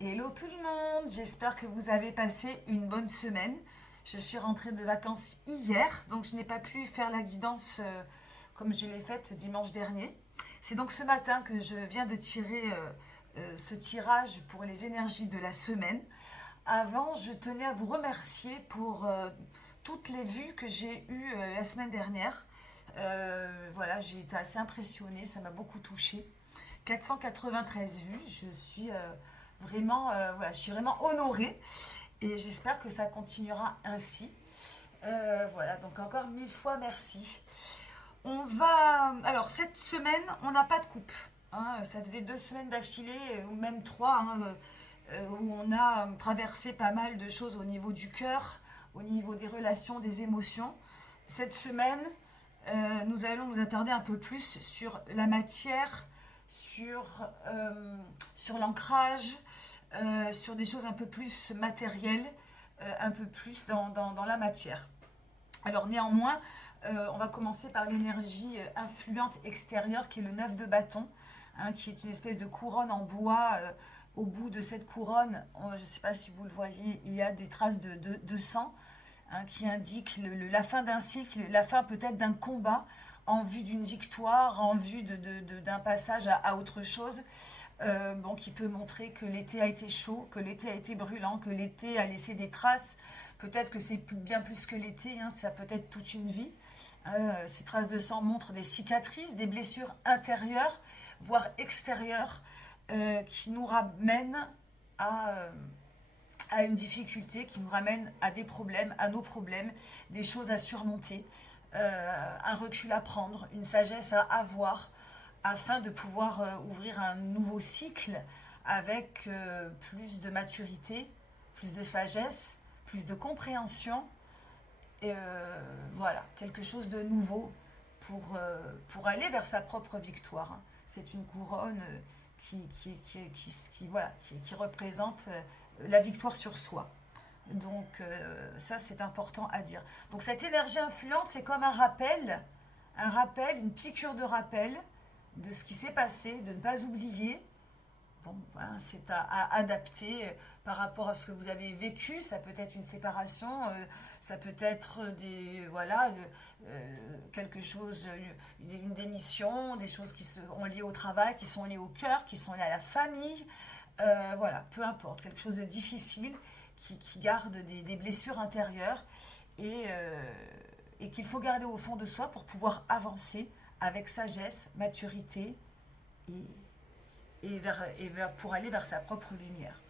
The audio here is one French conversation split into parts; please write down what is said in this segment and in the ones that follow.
Hello tout le monde, j'espère que vous avez passé une bonne semaine. Je suis rentrée de vacances hier, donc je n'ai pas pu faire la guidance comme je l'ai faite dimanche dernier. C'est donc ce matin que je viens de tirer ce tirage pour les énergies de la semaine. Avant, je tenais à vous remercier pour toutes les vues que j'ai eues la semaine dernière. Voilà, j'ai été assez impressionnée, ça m'a beaucoup touchée. 493 vues, je suis vraiment, voilà, je suis vraiment honorée et j'espère que ça continuera ainsi. Voilà, donc encore mille fois merci. On va, alors cette semaine, on n'a pas de coupe, hein. Ça faisait 2 semaines d'affilée, ou même trois, hein, où on a traversé pas mal de choses au niveau du cœur, au niveau des relations, des émotions. Cette semaine, nous allons nous attarder un peu plus sur la matière, sur, sur l'ancrage, sur des choses un peu plus matérielles, un peu plus dans la matière. Alors néanmoins, on va commencer par l'énergie influente extérieure qui est le 9 de bâton, hein, qui est une espèce de couronne en bois. Au bout de cette couronne, je ne sais pas si vous le voyez, il y a des traces de sang, hein, qui indiquent la fin d'un cycle, la fin peut-être d'un combat en vue d'une victoire, en vue d'un passage à autre chose. Bon, qui peut montrer que l'été a été chaud, que l'été a été brûlant, que l'été a laissé des traces. Peut-être que c'est bien plus que l'été, hein, ça peut être toute une vie. Ces traces de sang montrent des cicatrices, des blessures intérieures, voire extérieures, qui nous ramènent à, euh, à une difficulté, qui nous ramènent à des problèmes, à nos problèmes, des choses à surmonter, un recul à prendre, une sagesse à avoir, afin de pouvoir ouvrir un nouveau cycle avec plus de maturité, plus de sagesse, plus de compréhension, et voilà, quelque chose de nouveau pour aller vers sa propre victoire, hein. C'est une couronne voilà, qui représente la victoire sur soi. Donc ça, c'est important à dire. Donc cette énergie influente, c'est comme un rappel, une piqûre de rappel de ce qui s'est passé, de ne pas oublier. Bon, voilà, c'est à adapter par rapport à ce que vous avez vécu. Ça peut être une séparation, ça peut être voilà, quelque chose, une démission, des choses qui sont liées au travail, qui sont liées au cœur, qui sont liées à la famille. Voilà, peu importe, quelque chose de difficile qui garde des blessures intérieures et qu'il faut garder au fond de soi pour pouvoir avancer avec sagesse, maturité et, pour aller vers sa propre lumière.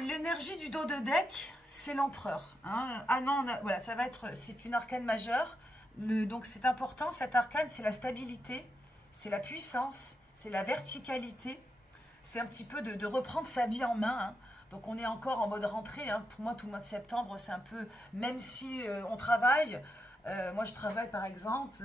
L'énergie du dos de deck, c'est l'empereur, hein. Ah non, voilà, ça va être, c'est une arcane majeure. Donc c'est important, cet arcane, c'est la stabilité, c'est la puissance, c'est la verticalité, c'est un petit peu de reprendre sa vie en main, hein. Donc on est encore en mode rentrée, hein. Pour moi, tout le mois de septembre, c'est un peu, même si on travaille, moi je travaille par exemple,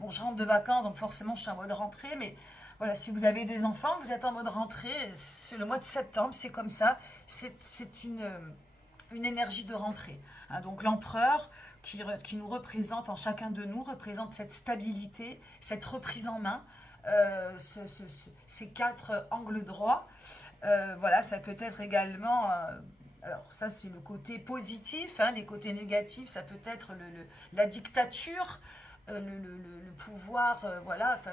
bon je rentre de vacances, donc forcément je suis en mode rentrée, mais voilà, si vous avez des enfants, vous êtes en mode rentrée, c'est le mois de septembre, c'est comme ça, c'est une énergie de rentrée, hein. Donc l'empereur qui nous représente en chacun de nous, représente cette stabilité, cette reprise en main, ces quatre angles droits. Voilà, ça peut être également, alors ça c'est le côté positif, hein, les côtés négatifs, ça peut être la dictature, le pouvoir, voilà, enfin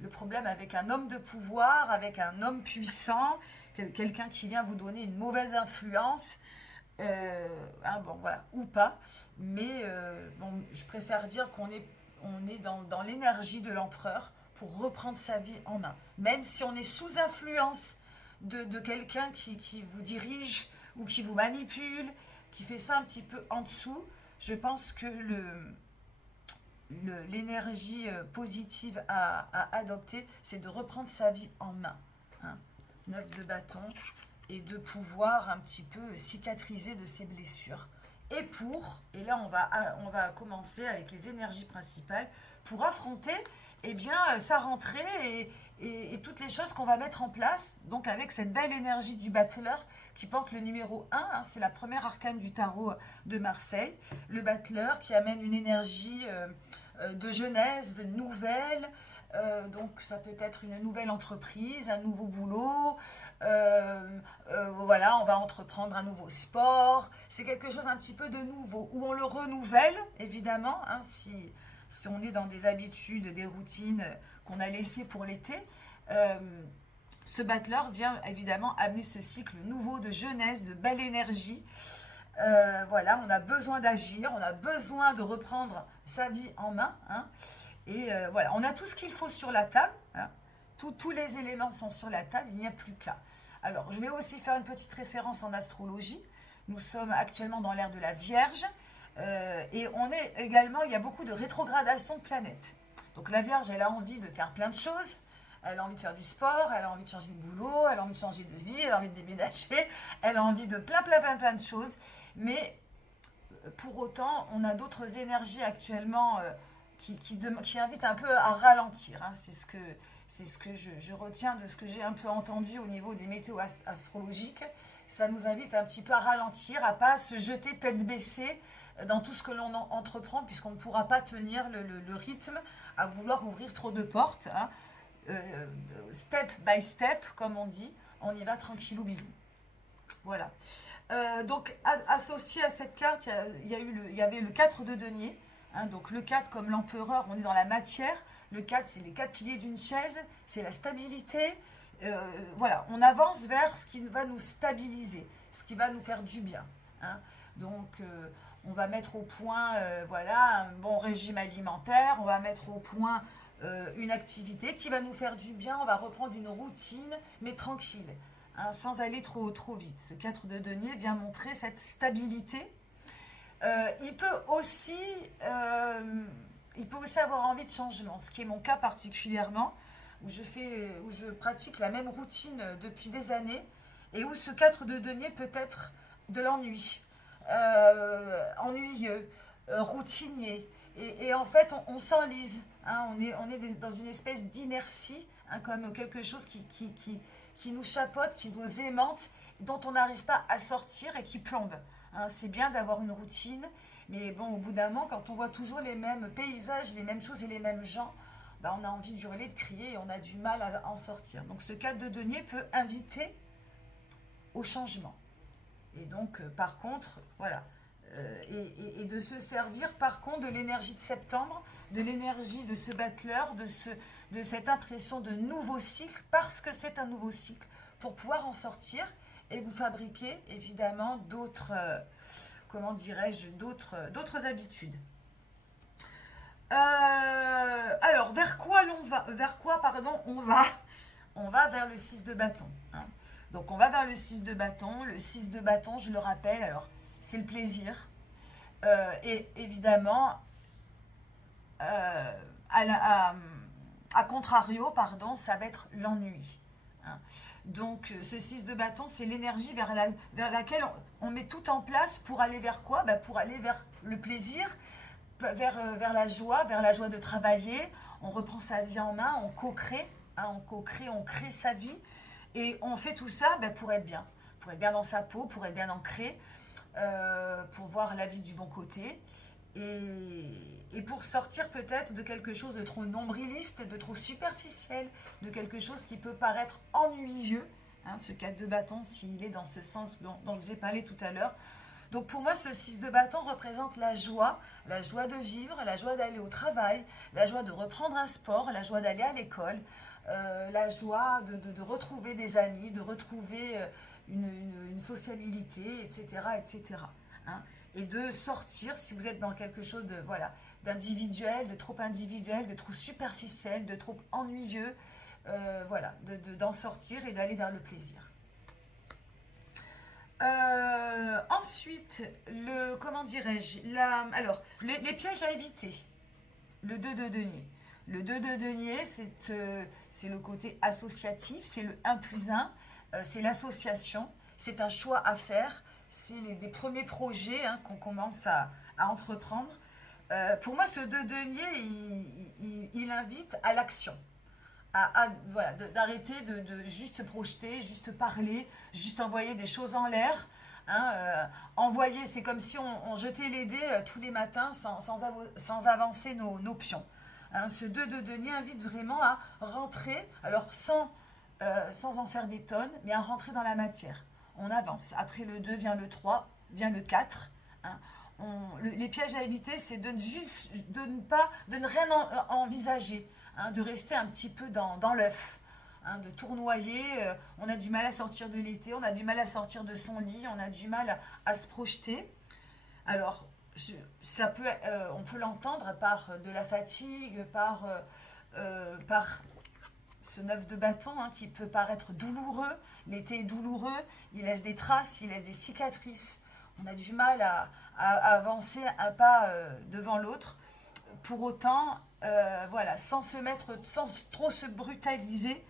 le problème avec un homme de pouvoir, avec un homme puissant, quelqu'un qui vient vous donner une mauvaise influence, hein, bon voilà, ou pas, mais bon, je préfère dire on est dans l'énergie de l'empereur pour reprendre sa vie en main, même si on est sous influence de quelqu'un qui vous dirige ou qui vous manipule, qui fait ça un petit peu en dessous. Je pense que l'énergie positive à adopter, c'est de reprendre sa vie en main, hein. 9 de bâton, et de pouvoir un petit peu cicatriser de ses blessures. Et là on va commencer avec les énergies principales, pour affronter eh bien, sa rentrée et toutes les choses qu'on va mettre en place, donc avec cette belle énergie du battleur qui porte le numéro 1, hein, c'est la première arcane du tarot de Marseille, le battleur qui amène une énergie de jeunesse, de nouvelles, Donc ça peut être une nouvelle entreprise, un nouveau boulot, voilà, on va entreprendre un nouveau sport. C'est quelque chose un petit peu de nouveau, où on le renouvelle, évidemment, hein, si on est dans des habitudes, des routines qu'on a laissées pour l'été. Euh, Ce battleur vient évidemment amener ce cycle nouveau de jeunesse, de belle énergie. Voilà, on a besoin d'agir, on a besoin de reprendre sa vie en main, hein. Et voilà, on a tout ce qu'il faut sur la table, hein. Tous les éléments sont sur la table, il n'y a plus qu'à. Alors, je vais aussi faire une petite référence en astrologie. Nous sommes actuellement dans l'ère de la Vierge. Et on est également, il y a beaucoup de rétrogradation de planètes. Donc la Vierge, elle a envie de faire plein de choses. Elle a envie de faire du sport, elle a envie de changer de boulot, elle a envie de changer de vie, elle a envie de déménager, elle a envie de plein de choses. Mais pour autant, on a d'autres énergies actuellement qui invitent un peu à ralentir, hein. C'est ce que je retiens de ce que j'ai un peu entendu au niveau des météos astrologiques. Ça nous invite un petit peu à ralentir, à pas se jeter tête baissée dans tout ce que l'on entreprend, puisqu'on ne pourra pas tenir le rythme à vouloir ouvrir trop de portes, hein. Step by step, comme on dit, on y va tranquillou bilou. Voilà. Donc, associé à cette carte, il y avait le 4 de denier. Hein, donc, le 4, comme l'empereur, on est dans la matière. Le 4, c'est les 4 piliers d'une chaise, c'est la stabilité. Voilà, on avance vers ce qui va nous stabiliser, ce qui va nous faire du bien, hein. Donc, on va mettre au point voilà, un bon régime alimentaire, on va mettre au point une activité qui va nous faire du bien, on va reprendre une routine, mais tranquille, hein, sans aller trop vite. Ce 4 de denier vient montrer cette stabilité. Il peut aussi avoir envie de changement, ce qui est mon cas particulièrement, où je pratique la même routine depuis des années, et où ce 4 de denier peut être de l'ennui, ennuyeux, routinier, et en fait on s'enlise, hein, on est dans une espèce d'inertie, hein, comme quelque chose qui nous chapeaute, qui nous aimante, dont on n'arrive pas à sortir et qui plombe, hein. C'est bien d'avoir une routine, mais bon, au bout d'un moment, quand on voit toujours les mêmes paysages, les mêmes choses et les mêmes gens, ben, on a envie d'hurler, de crier, et on a du mal à en sortir. Donc ce 4 de denier peut inviter au changement. Et donc, par contre, voilà. Et de se servir, par contre, de l'énergie de septembre, de l'énergie de ce battleur, de cette impression de nouveau cycle, parce que c'est un nouveau cycle, pour pouvoir en sortir et vous fabriquer, évidemment, d'autres, comment dirais-je, d'autres habitudes. Alors, vers quoi l'on va, on va vers le 6 de bâton, hein. Donc, on va vers le 6 de bâton. Le 6 de bâton, je le rappelle, alors, c'est le plaisir. Et évidemment, à contrario, pardon, ça va être l'ennui, hein. Donc, ce 6 de bâton, c'est l'énergie vers laquelle on met tout en place pour aller vers quoi? Pour aller vers le plaisir, vers la joie de travailler. On reprend sa vie en main, on co-crée, hein, on crée sa vie. Et on fait tout ça pour être bien dans sa peau, pour être bien ancré, pour voir la vie du bon côté, et pour sortir peut-être de quelque chose de trop nombriliste, de trop superficiel, de quelque chose qui peut paraître ennuyeux, hein, ce 4 de bâton, s'il est dans ce sens dont je vous ai parlé tout à l'heure. Donc pour moi, ce 6 de bâton représente la joie de vivre, la joie d'aller au travail, la joie de reprendre un sport, la joie d'aller à l'école, la joie de retrouver des amis, de retrouver une sociabilité, etc., etc., hein. Et de sortir, si vous êtes dans quelque chose de, voilà, d'individuel, de trop superficiel, de trop ennuyeux, voilà, d'en sortir et d'aller vers le plaisir. Ensuite, comment dirais-je, alors, les pièges à éviter. Le 2 de denier. Le 2 de denier, c'est le côté associatif, c'est le 1+1, c'est l'association, c'est un choix à faire, c'est des premiers projets, hein, qu'on commence à entreprendre. Pour moi, ce 2 de denier, il invite à l'action. Voilà, d'arrêter de juste projeter, juste parler, juste envoyer des choses en l'air, hein, envoyer, c'est comme si on jetait les dés tous les matins sans avancer nos pions. Hein, ce 2 de denier invite vraiment à rentrer, alors sans en faire des tonnes, mais à rentrer dans la matière. On avance. Après le 2 vient le 3, vient le 4. Hein. Les pièges à éviter, c'est de ne rien envisager, hein, de rester un petit peu dans l'œuf, hein, de tournoyer. On a du mal à sortir de l'été, on a du mal à sortir de son lit, on a du mal à se projeter. Alors, on peut l'entendre par de la fatigue, par ce 9 de bâton, hein, qui peut paraître douloureux. L'été est douloureux, il laisse des traces, il laisse des cicatrices. On a du mal à avancer un pas devant l'autre. Pour autant, voilà, sans trop se brutaliser,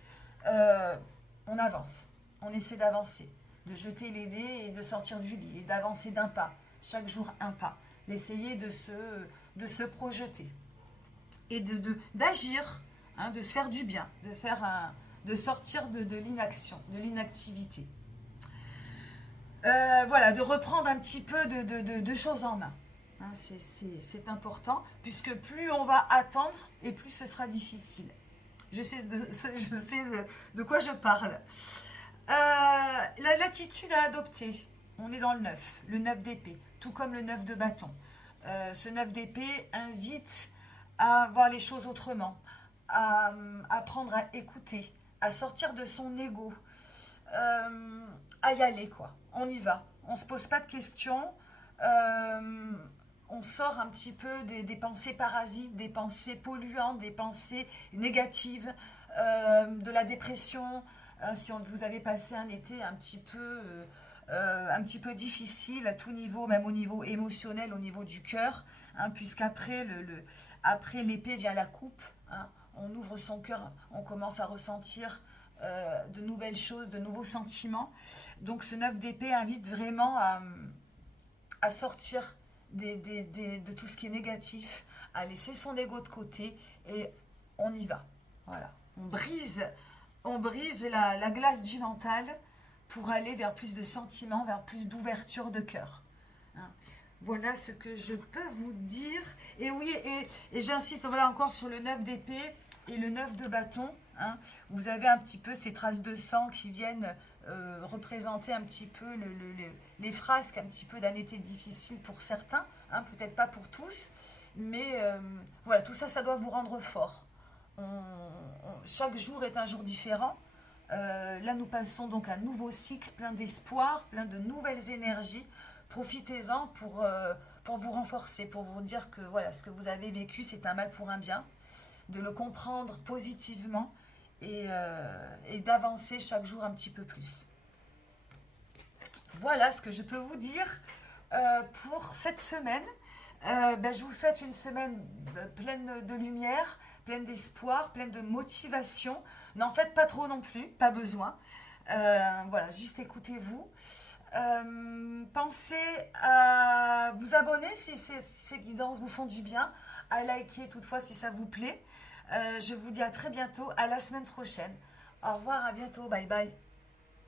on avance. On essaie d'avancer, de jeter les dés et de sortir du lit, et d'avancer d'un pas, chaque jour un pas, d'essayer de se projeter et d'agir, hein, de se faire du bien, de sortir de l'inaction, de l'inactivité. Voilà, de reprendre un petit peu de choses en main. Hein, c'est important, puisque plus on va attendre, et plus ce sera difficile. Je sais de quoi je parle. L'attitude à adopter, on est dans le 9 d'épée, tout comme le 9 de bâton. Ce 9 d'épée invite à voir les choses autrement, à apprendre à écouter, à sortir de son ego, à y aller, quoi. On y va, on se pose pas de questions, on sort un petit peu des pensées parasites, des pensées polluantes, des pensées négatives, de la dépression. Si vous avez passé un été un petit peu difficile à tout niveau, même au niveau émotionnel, au niveau du cœur, hein, puisqu'après après l'épée vient la coupe, hein, on ouvre son cœur, on commence à ressentir de nouvelles choses, de nouveaux sentiments. Donc ce 9 d'épée invite vraiment à sortir de tout ce qui est négatif, à laisser son ego de côté, et on y va. Voilà. On brise la glace du mental pour aller vers plus de sentiments, vers plus d'ouverture de cœur. Hein. Voilà ce que je peux vous dire. Et oui, et j'insiste, voilà, encore sur le 9 d'épée et le 9 de bâton. Hein. Vous avez un petit peu ces traces de sang qui viennent représenter un petit peu les frasques un petit peu d'un été difficile pour certains, hein, peut-être pas pour tous, mais voilà, tout ça, ça doit vous rendre fort. Chaque jour est un jour différent. Là, nous passons donc un nouveau cycle plein d'espoir, plein de nouvelles énergies. Profitez-en pour vous renforcer, pour vous dire que voilà, ce que vous avez vécu, c'est un mal pour un bien, de le comprendre positivement et d'avancer chaque jour un petit peu plus. Voilà ce que je peux vous dire pour cette semaine. Je vous souhaite une semaine pleine de lumière, pleine d'espoir, pleine de motivation. N'en faites pas trop non plus, pas besoin. Voilà, juste écoutez-vous. Pensez à vous abonner si ces guidances vous font du bien, à liker toutefois si ça vous plaît. Je vous dis à très bientôt, à la semaine prochaine. Au revoir, à bientôt, bye bye.